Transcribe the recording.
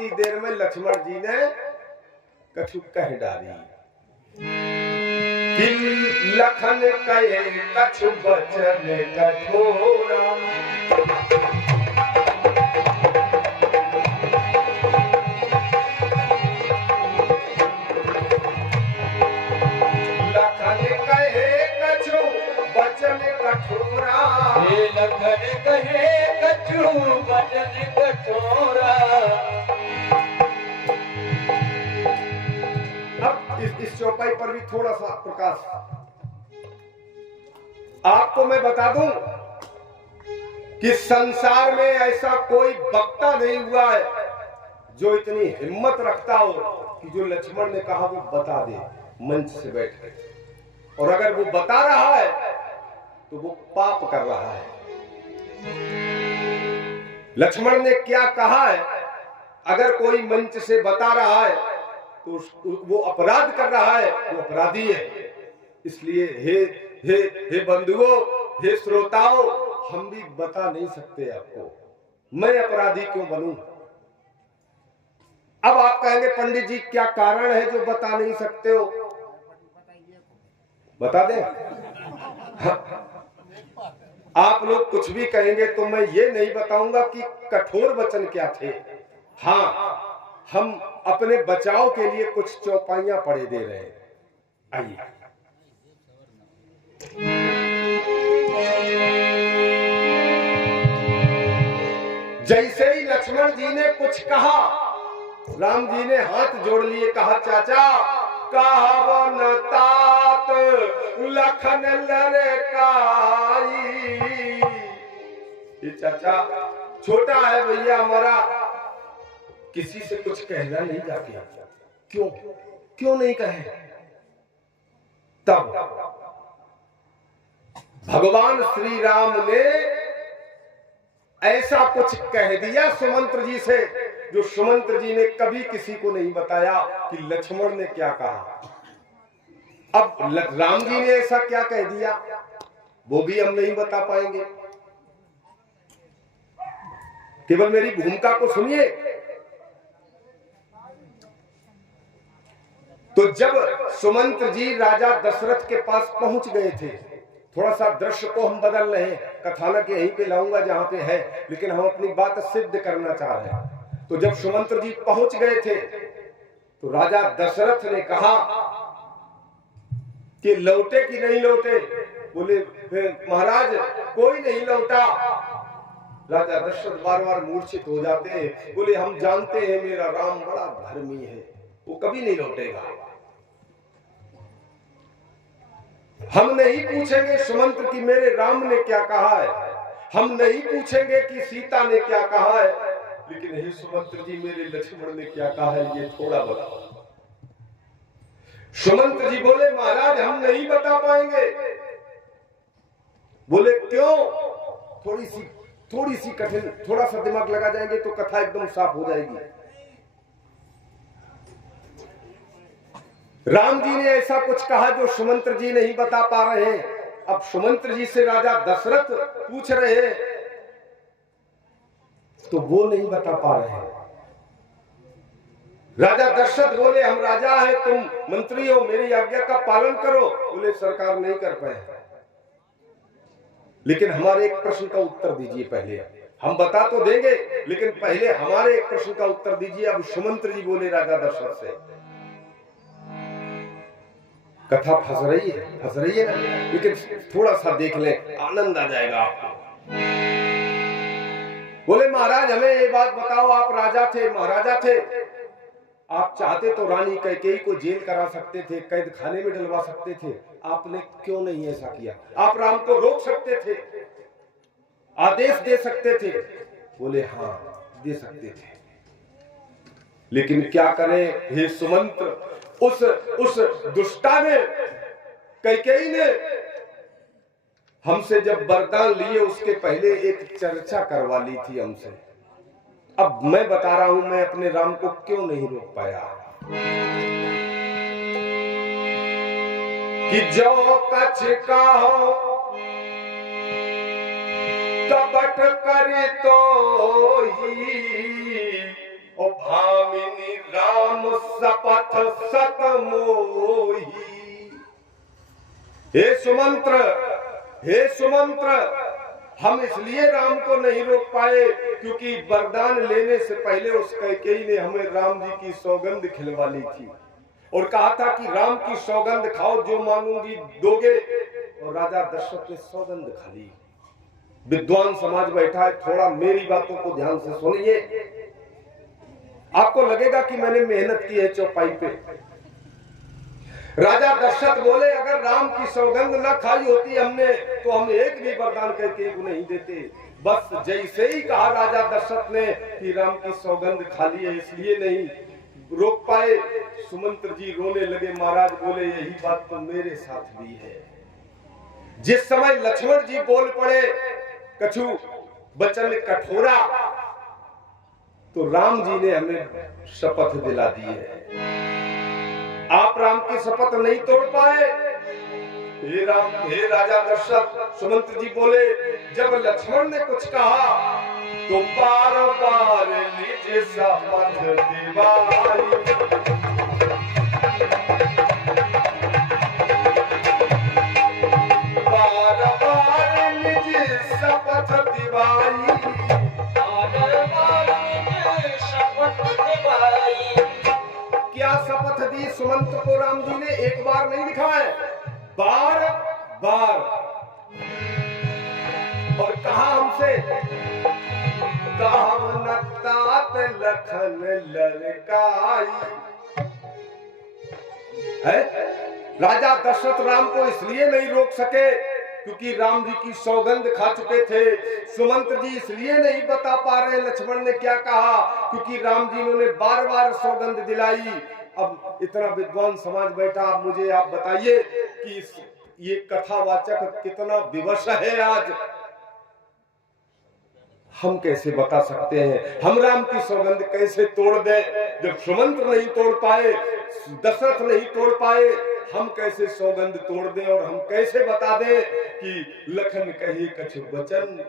उतनी देर में लक्ष्मण जी ने कछु कह डाली कि लखन कहे कछु बचन कठोरा। लखन कहे कछु बचन कठोरा, लखन कहे कछु बचन कठोरा। अब इस चौपाई पर भी थोड़ा सा प्रकाश आपको मैं बता दूं कि संसार में ऐसा कोई वक्ता नहीं हुआ है जो इतनी हिम्मत रखता हो कि जो लक्ष्मण ने कहा वो बता दे मंच से बैठ कर। और अगर वो बता रहा है तो वो पाप कर रहा है। लक्ष्मण ने क्या कहा है, अगर कोई मंच से बता रहा है तो वो अपराध कर रहा है, वो अपराधी है। इसलिए हे हे हे बंधुओं, हे श्रोताओं, हम भी बता नहीं सकते आपको, मैं अपराधी क्यों बनूं। अब आप कहेंगे पंडित जी क्या कारण है जो बता नहीं सकते हो, बता दें। आप लोग कुछ भी कहेंगे तो मैं ये नहीं बताऊंगा कि कठोर वचन क्या थे। हाँ, हम अपने बचाव के लिए कुछ चौपाइयां पढ़े दे रहे हैं। आइए, जैसे ही लक्ष्मण जी ने कुछ कहा, राम जी ने हाथ जोड़ लिए, कहा चाचा कहावन तात लखन लड़काई। ये चाचा छोटा है भैया हमारा, किसी से कुछ कहना नहीं जाके। क्यों क्यों नहीं कहे। तब भगवान श्री राम ने ऐसा कुछ कह दिया सुमंत्र जी से जो सुमंत्र जी ने कभी किसी को नहीं बताया कि लक्ष्मण ने क्या कहा। अब राम जी ने ऐसा क्या कह दिया वो भी हम नहीं बता पाएंगे। केवल मेरी भूमिका को सुनिए। तो जब सुमंत्र जी राजा दशरथ के पास पहुंच गए थे, थोड़ा सा दृश्य को हम बदल रहे हैं, कथानक यहीं पे लाऊंगा जहां पे है, लेकिन हम अपनी बात सिद्ध करना चाह रहे हैं। तो जब सुमंत्र जी पहुंच गए थे तो राजा दशरथ ने कहा कि लौटे कि नहीं लौटे। बोले महाराज कोई नहीं लौटा। राजा दशरथ बार बार मूर्छित हो जाते हैं। बोले हम जानते हैं मेरा राम बड़ा धर्मी है, वो कभी नहीं लौटेगा। हम नहीं पूछेंगे सुमंत्र की मेरे राम ने क्या कहा है, हम नहीं पूछेंगे कि सीता ने क्या कहा है, लेकिन हे सुमंत्र जी मेरे लक्ष्मण ने क्या कहा है ये थोड़ा बताओ। सुमंत्र जी बोले महाराज हम नहीं बता पाएंगे। बोले क्यों। थोड़ी सी कठिन, थोड़ा सा दिमाग लगा जाएंगे तो कथा एकदम साफ हो जाएगी। राम जी ने ऐसा कुछ कहा जो सुमंत्र जी नहीं बता पा रहे हैं। अब सुमंत्र जी से राजा दशरथ पूछ रहे हैं तो वो नहीं बता पा रहे हैं। राजा दशरथ बोले हम राजा हैं, तुम मंत्री हो, मेरी आज्ञा का पालन करो। बोले सरकार नहीं कर पाए, लेकिन हमारे एक प्रश्न का उत्तर दीजिए पहले। हम बता तो देंगे लेकिन पहले हमारे एक प्रश्न का उत्तर दीजिए। अब सुमंत्र जी बोले राजा दशरथ से, कथा फंस रही है ना, लेकिन थोड़ा सा देख ले आनंद आ जाएगा आपको। बोले महाराज हमें ये बात बताओ, आप राजा थे, महाराजा थे, आप चाहते तो रानी कैकेयी को जेल करा सकते थे, कैद खाने में डलवा सकते थे, आपने क्यों नहीं ऐसा किया। आप राम को रोक सकते थे, आदेश दे सकते थे। बोले हाँ दे सकते थे, लेकिन क्या करें हे सुमंत्र, उस दुष्टा ने, कैकेयी ने हमसे जब वरदान लिए उसके पहले एक चर्चा करवा ली थी हमसे। अब मैं बता रहा हूं मैं अपने राम को क्यों नहीं रोक पाया। कि जो कछ कहो कपट करे तो ही ओ भामिनी राम शपथ सत मोही। हे सुमंत्र, हम इसलिए राम को नहीं रोक पाए क्योंकि वरदान लेने से पहले उस कैकेयी ने हमें राम जी की सौगंध खिलवा ली थी और कहा था कि राम की सौगंध खाओ, जो मांगूंगी दोगे। और राजा दशरथ ने सौगंध खा ली। विद्वान समाज बैठा है, थोड़ा मेरी बातों को ध्यान से सुनिए। आपको लगेगा कि मैंने मेहनत की है चौपाई पे। राजा दशरथ बोले, अगर राम की सौगंध न खाई होती हमने तो हम एक भी वरदान कैकेयी को नहीं देते। बस जैसे ही कहा राजा दशरथ ने कि राम की सौगंध खा ली है, इसलिए नहीं रोक पाए। सुमंत्र जी रोने लगे। महाराज बोले, यही बात तो मेरे साथ भी है। जिस समय लक्ष्मण जी बोल पड़े कछु वचन कठोरा, तो राम जी ने हमें शपथ दिला दी है। आप राम की शपथ नहीं तोड़ पाए। हे राजा दशरथ, सुमंत्र जी बोले, जब लक्ष्मण ने कुछ कहा तो बार बार निज शपथ दिवाई। बार बार निज शपथ दिवाई। क्या शपथ दी सुमंत्र को राम जी ने? एक बार नहीं लिखा है, बार बार। और कहा हमसे, तात लखन ललकाई है। राजा दशरथ राम को इसलिए नहीं रोक सके क्योंकि राम जी की सौगंध खा चुके थे। सुमंत्र जी इसलिए नहीं बता पा रहे लक्ष्मण ने क्या कहा क्योंकि राम जी ने बार बार सौगंध दिलाई। अब इतना विद्वान समाज बैठा, अब मुझे आप बताइए कि ये कथावाचक कितना विवश है आज। हम कैसे बता सकते हैं, हम राम की सौगंध कैसे तोड़ दें? जब सुमंत्र नहीं तोड़ पाए, दशरथ नहीं तोड़ पाए, हम कैसे सौगंध तोड़ दें? और हम कैसे बता दें कि लखन कहे कछु वचन